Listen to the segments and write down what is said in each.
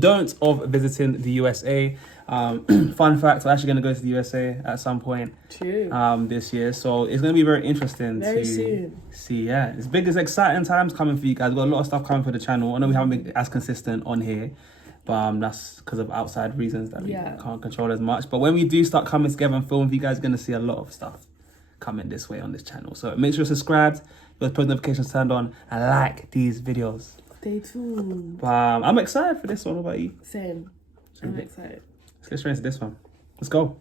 Don'ts of visiting the USA. Fun fact, we're actually going to go to the USA at some point this year. So it's going to be very interesting Very to soon. see. Yeah, it's big, it's exciting times coming for you guys. We've got a lot of stuff coming for the channel. I know we haven't been as consistent on here, but that's because of outside reasons that we can't control as much. But when we do start coming together and filming, you guys are going to see a lot of stuff coming this way on this channel. So make sure you're subscribed, your post notifications turned on, and like these videos. Stay tuned. I'm excited for this one. What about you? Same. I'm excited. Let's get straight into this one. Let's go.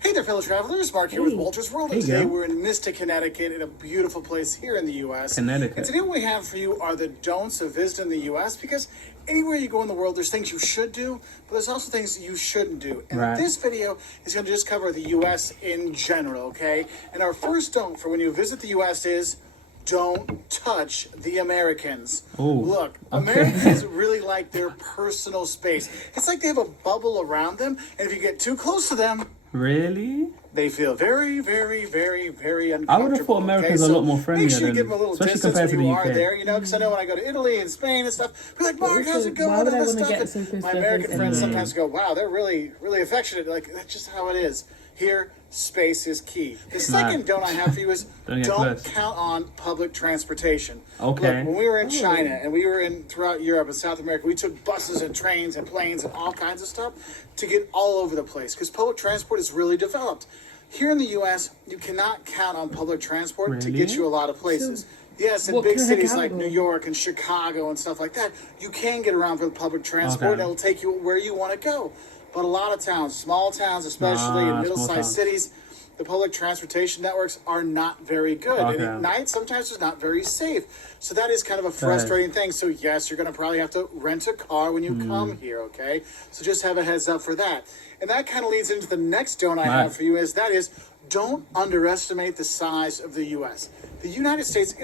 Hey there, fellow travelers. Mark here with Walters World. And today we're in Mystic, Connecticut, in a beautiful place here in the U.S. Connecticut. And today what we have for you are the don'ts of visiting the U.S. because anywhere you go in the world, there's things you should do, but there's also things you shouldn't do. And this video is going to just cover the U.S. in general, okay? And our first don't for when you visit the U.S. is don't touch the Americans. Look, Americans really like their personal space. It's like they have a bubble around them, and if you get too close to them, really? They feel very, very, very, very uncomfortable. I would have thought Americans are a lot more friendlier. Make sure you give them a little distance when you are there, you know, because I know when I go to Italy and Spain and stuff, we're like, Mark, how's it going? And this stuff. And my American friends sometimes go, wow, they're really, really affectionate. Like, that's just how it is. Here, space is key. The second don't I have for you is don't count on public transportation. Look, when we were in China and we were in throughout Europe and South America, we took buses and trains and planes and all kinds of stuff to get all over the place because public transport is really developed. Here in the U.S., you cannot count on public transport to get you a lot of places. Yes, in big cities like New York and Chicago and stuff like that, you can get around with public transport and it'll take you where you want to go. But a lot of towns, small towns especially, in middle-sized cities, the public transportation networks are not very good. And at night, sometimes it's not very safe. So that is kind of a frustrating thing. So yes, you're going to probably have to rent a car when you come here, okay? So just have a heads up for that. And that kind of leads into the next don't I have for you is don't underestimate the size of the U.S. The United States,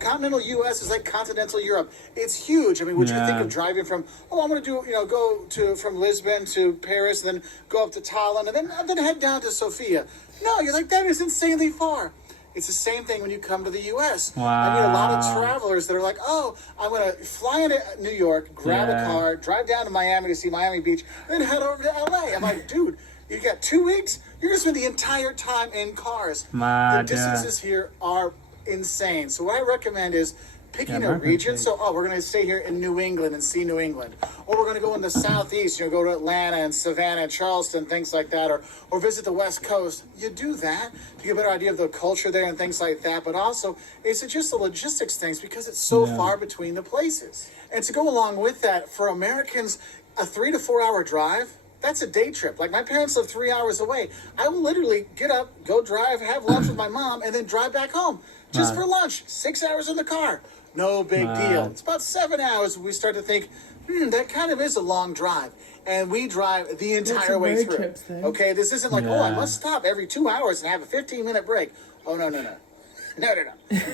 continental U.S. is like continental Europe. It's huge. I mean, would you think of driving from, I'm going to do, from Lisbon to Paris, and then go up to Tallinn, and then head down to Sofia. No, you're like, that is insanely far. It's the same thing when you come to the U.S. I mean, a lot of travelers that are like, I'm going to fly into New York, grab a car, drive down to Miami to see Miami Beach, then head over to L.A. I'm like, dude, you got 2 weeks? You're going to spend the entire time in cars. The distances here are insane. So what I recommend is picking a region. So, we're going to stay here in New England and see New England. Or we're going to go in the Southeast, go to Atlanta and Savannah and Charleston, things like that. Or visit the West Coast. You do that to get a better idea of the culture there and things like that. But also, it's just the logistics things because it's so far between the places. And to go along with that, for Americans, a 3 to 4 hour drive, that's a day trip. Like my parents live 3 hours away. I will literally get up, go drive, have lunch with my mom, and then drive back home. Just for lunch. 6 hours in the car. No big deal. It's about 7 hours when we start to think, that kind of is a long drive. And we drive the entire way through. Okay, this isn't like, I must stop every 2 hours and have a 15-minute break. Oh, no. No.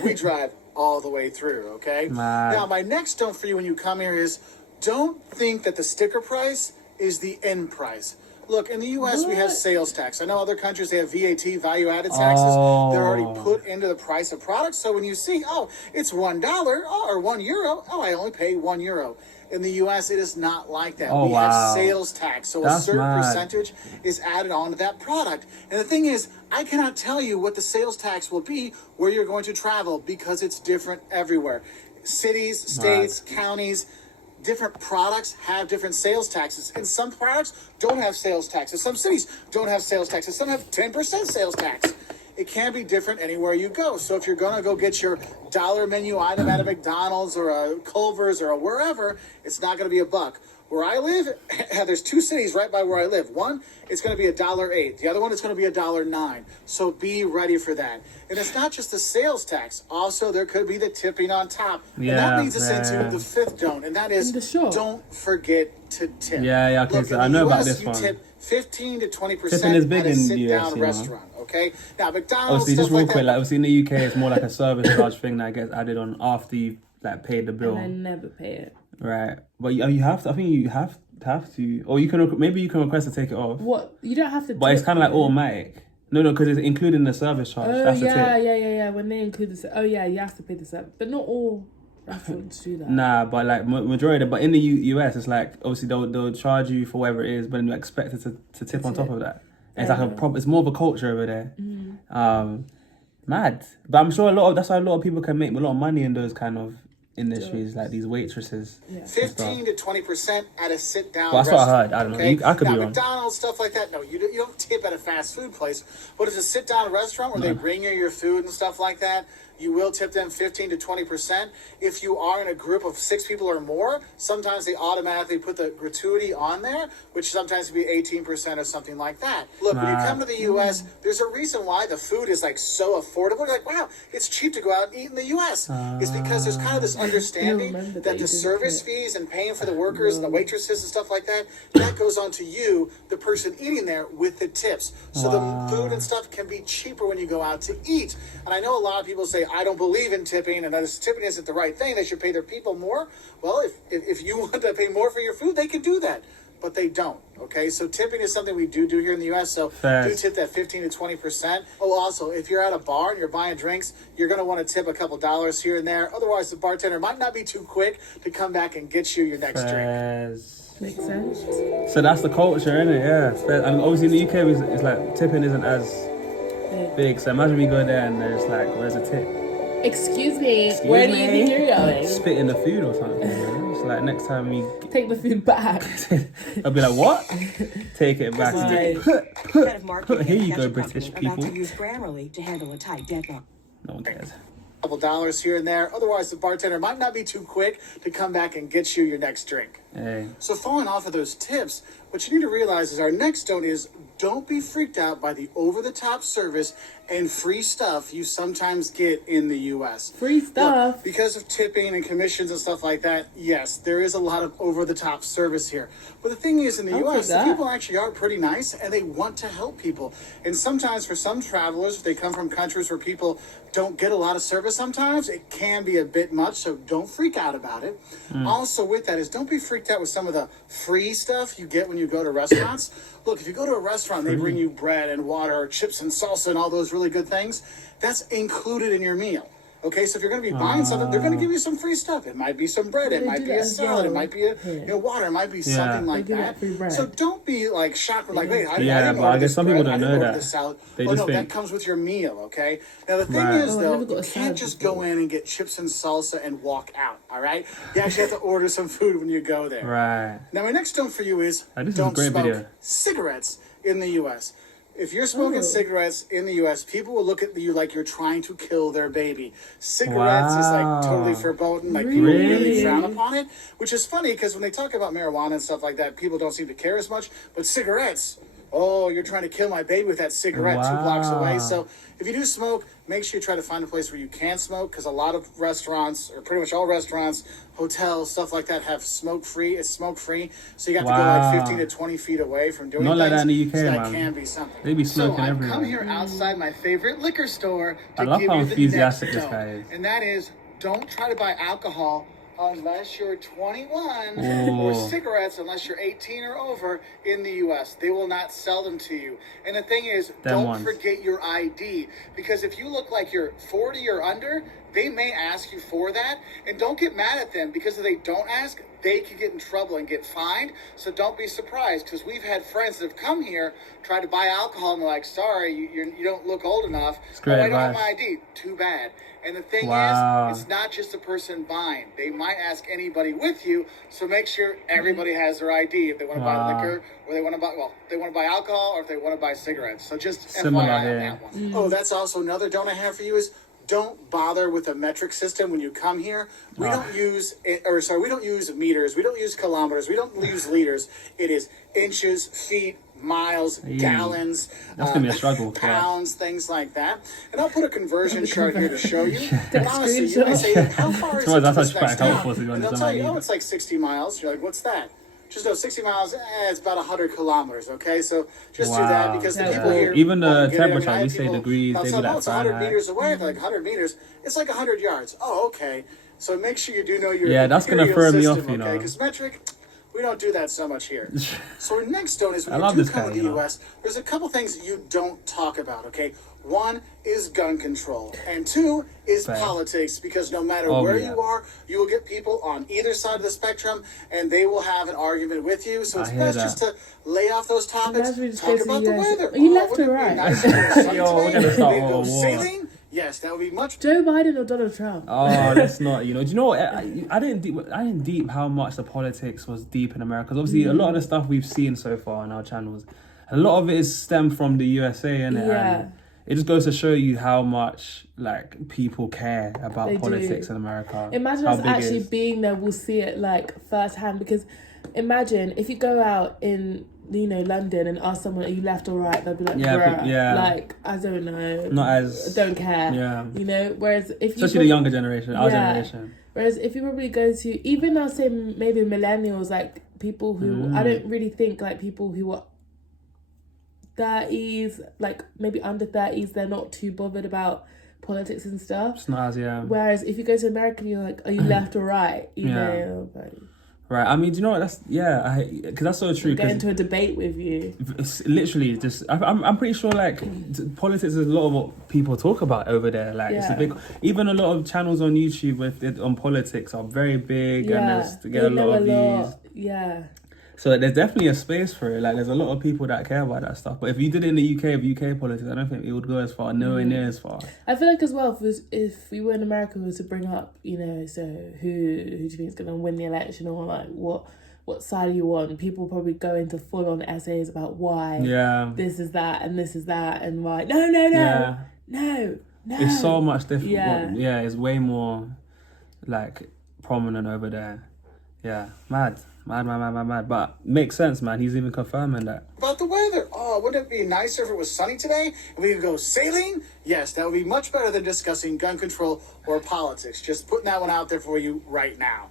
We drive all the way through, okay? Now, my next don't for you when you come here is don't think that the sticker price is the end price. Look, in the U.S., we have sales tax. I know other countries, they have VAT, value-added taxes. They're already put into the price of products. So when you see, it's $1 or €1, I only pay €1. In the U.S., it is not like that. We have sales tax. So a certain percentage is added on to that product. And the thing is, I cannot tell you what the sales tax will be where you're going to travel because it's different everywhere. Cities, states, counties, different products have different sales taxes, and some products don't have sales taxes. Some cities don't have sales taxes. Some have 10% sales tax. It can be different anywhere you go. So if you're going to go get your dollar menu item at a McDonald's or a Culver's or a wherever, it's not going to be $1. Where I live, there's 2 cities right by where I live. One, it's going to be $1.08. The other one, it's going to be $1.09. So be ready for that. And it's not just the sales tax. Also, there could be the tipping on top. And that leads us into the fifth don't. And that is, don't forget to tip. Okay, Look, so I know about this you one. Tip 15 to 20% Tipping is big at a in the sit-down UFC, restaurant. Okay? Now, McDonald's, obviously, stuff just real like quick, that. obviously in the UK, it's more like a service charge thing that gets added on after you paid the bill. And I never pay it. Right, but you have to. I think you have to, or you can. Maybe you can request to take it off. What? You don't have to. But it's kind of like automatic. No, because it's including the service charge. Oh, yeah. When they include the... Oh, yeah, you have to pay the service. But not all restaurants do that. Nah, but like majority, but in the US, it's like obviously they'll charge you for whatever it is, but then you're expected to tip on top of that. And it's like it's more of a culture over there. Mad, but I'm sure that's why a lot of people can make a lot of money in those kind of industries, like these waitresses. 15 to 20% at a sit-down. Well, that's what I heard. I don't know. I could be wrong. McDonald's, stuff like that. No, you don't tip at a fast food place. But it's a sit-down restaurant where they bring you your food and stuff like that. You will tip them 15 to 20%. If you are in a group of 6 people or more, sometimes they automatically put the gratuity on there, which sometimes can be 18% or something like that. Look, when you come to the U.S., there's a reason why the food is like so affordable. You're like, wow, it's cheap to go out and eat in the U.S. It's because there's kind of this understanding that the service fees and paying for the workers and the waitresses and stuff like that, that goes on to you, the person eating there, with the tips. So the food and stuff can be cheaper when you go out to eat. And I know a lot of people say, I don't believe in tipping, and tipping isn't the right thing. They should pay their people more. Well, if you want to pay more for your food, they can do that. But they don't, okay? So tipping is something we do here in the U.S., so do tip that 15 to 20%. Oh, also, if you're at a bar and you're buying drinks, you're going to want to tip a couple dollars here and there. Otherwise, the bartender might not be too quick to come back and get you your next drink. Makes sense. So that's the culture, isn't it? Yeah. And obviously in the UK, it's like tipping isn't as big. So imagine we go there and there's like, where's the tip? Excuse me, where do you think you're going? Spit in the food or something. It's like next time we take the food back. I'll be like, what? Take it back. Here you go, British people. About to use Grammarly to handle a tight deadline. No one cares. Couple dollars here and there. Otherwise, the bartender might not be too quick to come back and get you your next drink. Hey. So falling off of those tips, what you need to realize is our next note is don't be freaked out by the over-the-top service and free stuff you sometimes get in the U.S. Free stuff. Look, because of tipping and commissions and stuff like that, yes, there is a lot of over-the-top service here. But the thing is, in the U.S., the people actually are pretty nice, and they want to help people. And sometimes for some travelers, if they come from countries where people don't get a lot of service sometimes, it can be a bit much, so don't freak out about it. Also with that is don't be freaked out with some of the free stuff you get when you go to restaurants. Look, if you go to a restaurant, they bring you bread and water, chips and salsa and all those really good things. That's included in your meal. Okay, so if you're going to be buying something, they're going to give you some free stuff. It might be some bread, it might be a salad, it might be a water, it might be something like that. So don't be like shocked, like, wait, I didn't but I guess some people don't know that. They just think that comes with your meal. Okay. Now the thing is, though, you can't just go in and get chips and salsa and walk out. All right, you actually have to order some food when you go there. Right. Now my next note for you is don't smoke cigarettes in the U.S. If you're smoking cigarettes in the U.S., people will look at you like you're trying to kill their baby. Cigarettes is like totally verboten. Like people really frown upon it, which is funny because when they talk about marijuana and stuff like that, people don't seem to care as much. But cigarettes, oh, you're trying to kill my baby with that cigarette 2 blocks away. So if you do smoke, make sure you try to find a place where you can smoke, because a lot of restaurants, or pretty much all restaurants, hotels, stuff like that, have smoke-free. It's smoke-free, so you got to go like 15 to 20 feet away from doing things. Not like that in the UK, so man. That can be something. They be smoking everywhere. So I've come here outside my favorite liquor store to I love give how you the enthusiastic next this guy note. is. And that is, don't try to buy alcohol unless you're 21, or cigarettes unless you're 18 or over in the U.S. They will not sell them to you. And the thing is, don't forget your ID, because if you look like you're 40 or under, they may ask you for that. And don't get mad at them, because if they don't ask, they could get in trouble and get fined. So don't be surprised, because we've had friends that have come here, try to buy alcohol, and they're like, sorry, you don't look old enough. Oh, I don't have my ID. Too bad. And the thing is, it's not just the person buying. They might ask anybody with you, so make sure everybody has their ID if they want to buy liquor, or they want to buy, they want to buy alcohol, or if they want to buy cigarettes. So just FYI on that one. Oh, that's also another don't I have for you is, don't bother with a metric system when you come here. We don't use, we don't use meters. We don't use kilometers. We don't use liters. It is inches, feet, miles, gallons, that's gonna be a struggle. Pounds, things like that. And I'll put a conversion chart here to show you. And honestly, you might say, how far is it to this next town? And they'll tell you, oh, it's like 60 miles. You're like, what's that? Just know 60 miles, it's about 100 kilometers, okay? So just do that, because the people here... Even the temperature, we say degrees, they do that it's 100 meters away. They're like, 100 meters, it's like 100 yards. Oh, okay. So make sure you do know your that's going to throw me off, you know. Because metric, We don't do that so much here. So our next don't is I when love you do this come guy, to you the know. U.S., there's a couple things you don't talk about, okay? One is gun control, and two is Fair. politics, because no matter Oh, where yeah. you are, you will get people on either side of the spectrum, and they will have an argument with you. So it's I hear best that. just to lay off those topics, Imagine we just talk go to about the the US. weather. Are you left wouldn't or it be right? nice if it was sunny Yo, we're today? gonna start Maybe World go War. sailing? Yes, that would be much. Joe Biden or Donald Trump? Oh, let's not. You know, do you know what? I didn't deep how much the politics was deep in America. 'Cause obviously, a lot of the stuff we've seen so far on our channels, a lot of it is stemmed from the USA, innit? Yeah. And it just goes to show you how much like people care about They politics do. in America. Imagine how us big it actually is. being there, we'll see it like firsthand. Because imagine if you go out in, you know, London and ask someone, are you left or right? They'll be like, Yeah, bruh. yeah. Like, I don't know. Not as- I don't care. Yeah. You know, whereas if you. Especially the younger generation, our Yeah. generation. Whereas if you probably go to, even I'll say maybe millennials, like people who, I don't really think like people who are 30s, like maybe under 30s, they're not too bothered about politics and stuff. It's not as, yeah. Whereas if you go to America, you're like, are you left or right? You Yeah. know, like, Right. I mean, do you know what? That's, yeah, because that's so true. go 'Cause into a debate with you. it's literally just I'm pretty sure like politics is a lot of what people talk about over there. Like it's a Yeah. big, even a lot of channels on YouTube with it on politics are very big and there's to get they a lot know of views. Yeah. So there's definitely a space for it. Like there's a lot of people that care about that stuff. But if you did it in the UK with UK politics, I don't think it would go as far, nowhere near as far. I feel like as well, if we were in America, we were to bring up, you know, so who do you think is going to win the election, or like what side are you on? People probably go into full on essays about why Yeah. this is that and this is that and why no Yeah. no. It's so much different. Yeah. Yeah, it's way more like prominent over there. Yeah, mad. But makes sense, man. He's even confirming that. About the weather. Oh, wouldn't it be nicer if it was sunny today and we could go sailing? Yes, that would be much better than discussing gun control or politics. Just putting that one out there for you right now.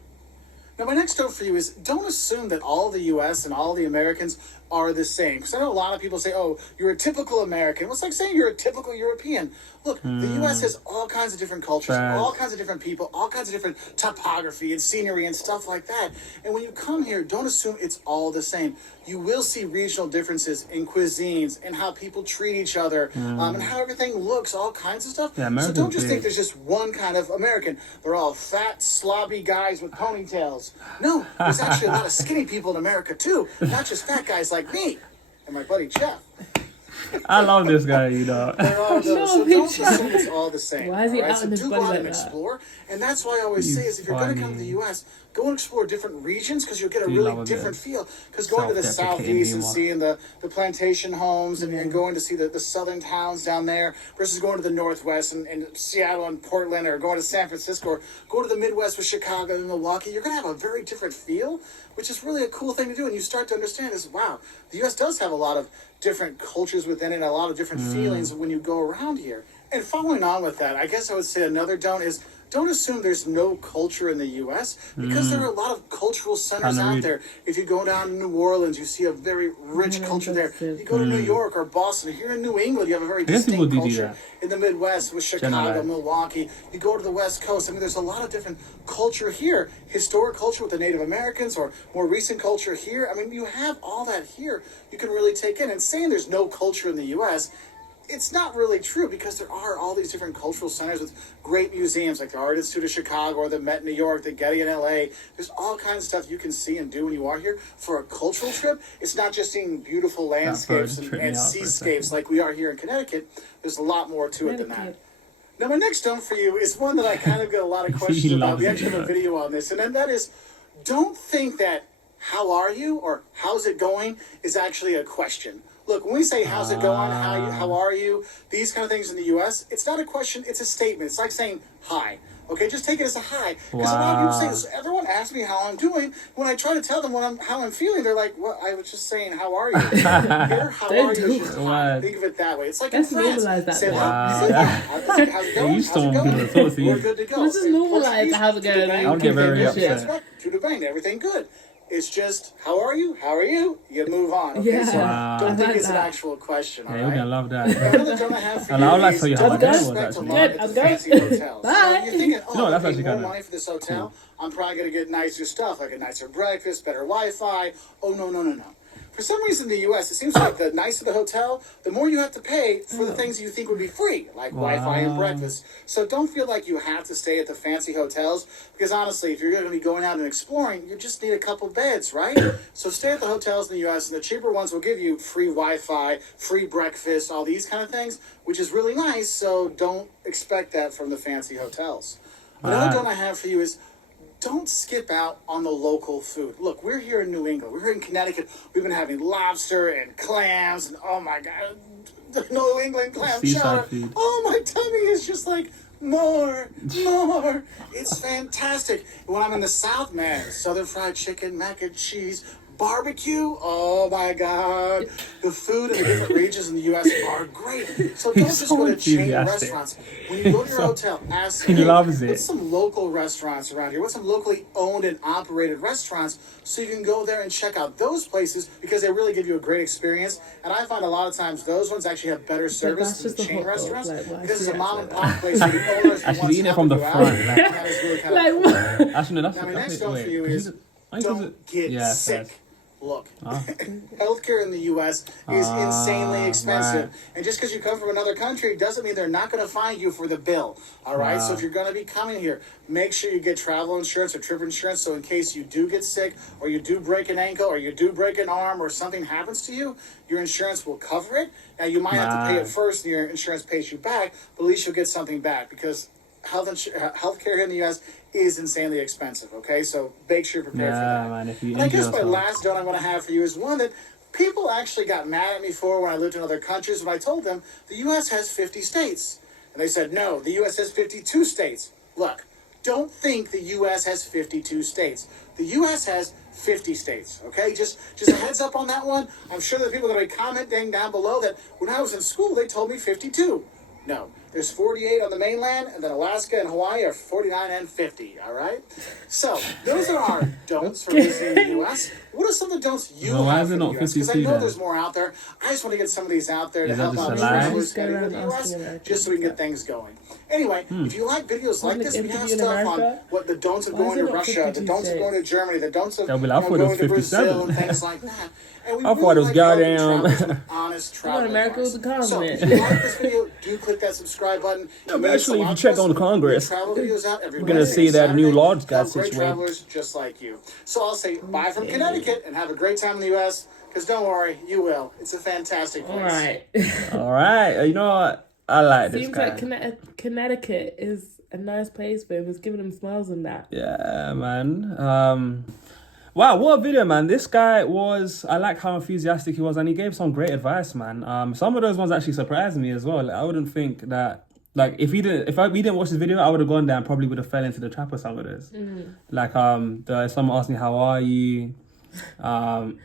Now, my next note for you is don't assume that all the U.S. and all the Americans are the same. Because I know a lot of people say, oh, you're a typical American. Well, it's like saying you're a typical European. Look, the U.S. has all kinds of different cultures, Facts. all kinds of different people, all kinds of different topography and scenery and stuff like that. And when you come here, don't assume it's all the same. You will see regional differences in cuisines and how people treat each other and how everything looks, all kinds of stuff. Yeah, so Americans don't just do. think there's just one kind of American. They're all fat, slobby guys with ponytails. No, there's actually a lot of skinny people in America too, not just fat guys like me and my buddy Jeff. I love this guy, you know. There are those. So don't assume it's all the same. Why is he all right? out So in his do body go out like and that? explore. And that's why I always say is if you're going to come to the Funny. U.S., go and explore different regions because you'll get a Do really love a different bit feel. Because going to the self-deprecating southeast and humor. seeing the plantation homes and going to see the southern towns down there versus going to the northwest and Seattle and Portland, or going to San Francisco, or go to the Midwest with Chicago and Milwaukee, you're going to have a very different feel, which is really a cool thing to do. And you start to understand is, wow, the U.S. does have a lot of different cultures within it, and a lot of different feelings when you go around here. And following on with that, I guess I would say another don't assume there's no culture in the U.S. because there are a lot of cultural centers Kinda out read- there. If you go down to New Orleans, you see a very rich culture there. interesting. You go to New York or Boston, here in New England, you have a very guess people distinct do culture. that. In the Midwest with Chicago, Generalize. Milwaukee, you go to the West Coast. I mean, there's a lot of different culture here. Historic culture with the Native Americans, or more recent culture here. I mean, you have all that here you can really take in. And saying there's no culture in the U.S., it's not really true, because there are all these different cultural centers with great museums like the Art Institute of Chicago or the Met in New York, the Getty in LA. There's all kinds of stuff you can see and do when you are here. For a cultural trip, it's not just seeing beautiful landscapes bird and tripped me out for a seascapes second. like we are here in Connecticut. There's a lot more to it than that. Connecticut. Now, my next note for you is one that I kind of get a lot of He questions about. loves We it, actually have a though. video on this, and then that is, don't think that how are you or how's it going is actually a question. Look, when we say how's it going, how are you, these kind of things in the U.S., it's not a question, it's a statement. It's like saying hi. Okay, just take it as a hi. Because a lot of people say this. Everyone asks me how I'm doing. When I try to tell them how I'm feeling, they're like, "Well, I was just saying, how are you?" Here, how Don't are do you? Is just it. hi. Wow. Think of it that way. It's like Let's in France. normalize that Say, then. Wow. say, how's it going? used How's to it want going? people to talk to you. We're good to go. Let's just In normalize Portuguese, how's it tudo going. bem? I would get very English, upset. that's right. Tudo bem, everything good. It's just, how are you? How are you? You move on. Okay, Yeah. so don't think it's an that. actual question. All Yeah, right. you're gonna love that. Another don't I have for And I would you like to is tell you how don't my day was, expect a actually. lot Good, at I'm the going. fancy hotels. Bye. So you're thinking, oh, You know, I'm that's paying actually more kinda money for this hotel. I'm probably gonna get nicer stuff, like a nicer breakfast, better Wi-Fi. Oh no. For some reason in the U.S., it seems like the nicer the hotel, the more you have to pay for the things you think would be free, like Wi-Fi and breakfast. So don't feel like you have to stay at the fancy hotels, because honestly, if you're going to be going out and exploring, you just need a couple beds, right? So stay at the hotels in the U.S., and the cheaper ones will give you free Wi-Fi, free breakfast, all these kind of things, which is really nice, so don't expect that from the fancy hotels. Another don't I have for you is, don't skip out on the local food. Look, we're here in New England. We're here in Connecticut. We've been having lobster and clams and, oh my God, the New England clam Seaside chowder. food. Oh, my tummy is just like, more. It's fantastic. When I'm in the South, man, Southern fried chicken, mac and cheese, barbecue. Oh my God. The food in the different regions in the U.S. are great. So don't just go to chain enthusiastic. restaurants. When you go to your hotel, ask, He loves it. what's some local restaurants around here? What's some locally owned and operated restaurants? So you can go there and check out those places, because they really give you a great experience. And I find a lot of times those ones actually have better service that's than just a chain hot dog, restaurants, like, why because it's a is mom it and like pop place where the owners Actually, want eating it from the to front, out. like- That is really kind Like of what? Actually, no, that's Now, my that's next it. don't Wait, for you because is, I think don't get yeah, sick. first. Look, healthcare in the U.S. is insanely expensive. right. And just because you come from another country doesn't mean they're not going to find you for the bill. All right? So if you're going to be coming here, make sure you get travel insurance or trip insurance, so in case you do get sick, or you do break an ankle, or you do break an arm, or something happens to you, your insurance will cover it. Now, you might have to pay it first, and your insurance pays you back, but at least you'll get something back, because healthcare here in the U.S. is insanely expensive, okay? So make sure you're prepared for that. Man, if you And I injure guess my yourself. last don't I'm going to have for you is one that people actually got mad at me for when I lived in other countries, when I told them the U.S. has 50 states. And they said, no, the U.S. has 52 states. Look, don't think the U.S. has 52 states. The U.S. has 50 states, okay? Just a heads up on that one. I'm sure that people are going to be commenting down below that when I was in school, they told me 52. No, there's 48 on the mainland, and then Alaska and Hawaii are 49 and 50, all right? So, those are our don'ts for visiting the U.S. What are some of the don'ts you Well, why have is for it the not U.S.? Because I 52 know then? there's more out there. I just want to get some of these out there to Is that help just out a lie? travelers Just go heading to around the U.S., asking Americans just so we can get things going. Anyway, if you like videos like Public this, we have interview in stuff on America? what the don'ts of Why is going it to not Russia, the 52 don'ts of going to states? Germany, the don'ts of They'll be like, I thought it going was to Brazil 57. and things like that. And we I thought it really was like helping goddamn- travelers with honest Come travel on, America was advice. a So, continent. if you like this video, do click that subscribe button. No, It but means actually, a if lot you to check us. on Congress, We travel videos out every you're gonna Wednesday see and that new Saturday large to guy help great situation. travelers just like you. So I'll say bye from Connecticut and have a great time in the U.S. Because don't worry, you will. It's a fantastic place. All right. All right, you know what? I like this Seems guy. like Connecticut is a nice place for him. It's giving him smiles and that. Yeah, man. Wow, what a video, man. This guy was, I like how enthusiastic he was, and he gave some great advice, man. Some of those ones actually surprised me as well. Like, I wouldn't think that, like, if we didn't watch this video, I would have gone there and probably would have fell into the trap of some of those. Like, someone asked me, how are you? Thinking,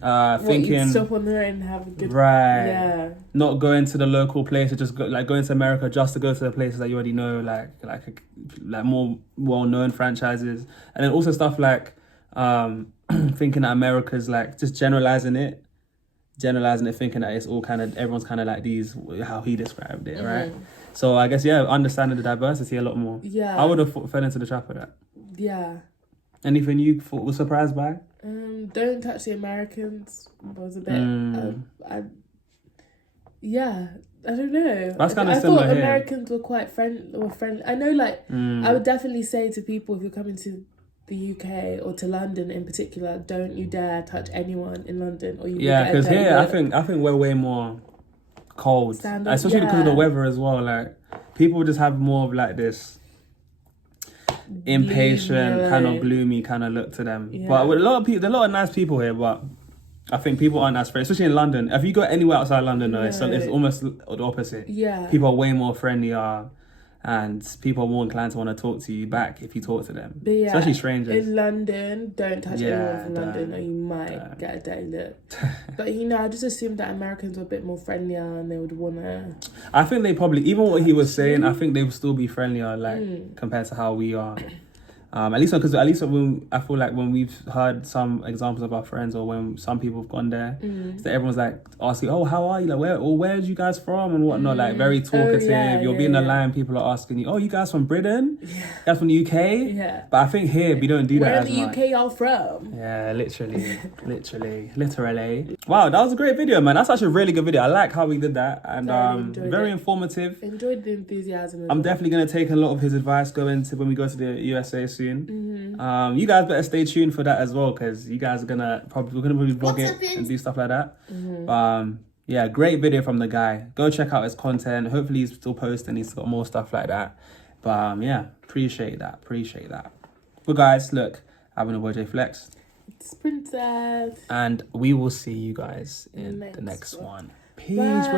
What, you'd stop on there and have a good... right, Yeah. not going to the local places, just going to America just to go to the places that you already know, like more well-known franchises, and then also stuff like thinking that America's like just generalizing it, thinking that it's all kind of, everyone's kind of like these, how he described it, right? So I guess, yeah, understanding the diversity a lot more. Yeah. I would have fell into the trap of that. Yeah. Anything you thought was surprised by? Don't touch the Americans was a bit. Yeah, I don't know. That's kinda I similar thought here. Americans were quite friendly. I know, like, I would definitely say to people, if you're coming to the UK or to London in particular, don't you dare touch anyone in London, or you will Yeah, get a because dirty here I look. think we're way more cold, Stand up, especially because of the yeah. weather as well. Like, people just have more of like this impatient, Gloomy, kind of like- gloomy kind of look to them. Yeah. But with a lot of people, there are a lot of nice people here, but I think people aren't as friendly, especially in London. If you go anywhere outside London, though, it's No. almost the opposite. Yeah. People are way more friendlier, and people are more inclined to want to talk to you back if you talk to them, But yeah, especially strangers. in London, don't touch Yeah, anyone from London, don't. or you might get a dirty look. But I just assumed that Americans were a bit more friendlier and they would wanna. I think they probably, even what he was saying, I think they would still be friendlier, like compared to how we are. At least when I feel like when we've heard some examples of our friends or when some people have gone there, so everyone's like asking, "Oh, how are you? Like, where's you guys from and whatnot?" Like very talkative. You'll be in the line, people are asking you, "Oh, you guys from Britain? You guys from the UK?" Yeah. But I think here we don't do that as much. Where in the UK y'all from? Yeah, literally. Wow, that was a great video, man. That's actually a really good video. I like how we did that, and very informative. Enjoyed the enthusiasm. I'm definitely gonna take a lot of his advice when we go to the USA soon. You guys better stay tuned for that as well, because you guys are probably vlog it and do stuff like that. Yeah, great video from the guy. Go check out his content. Hopefully he's still posting. He's got more stuff like that. But yeah, appreciate that. But guys, look, I've been a boy J Flex. It's Princess. And we will see you guys in the next one. Peace. Bye.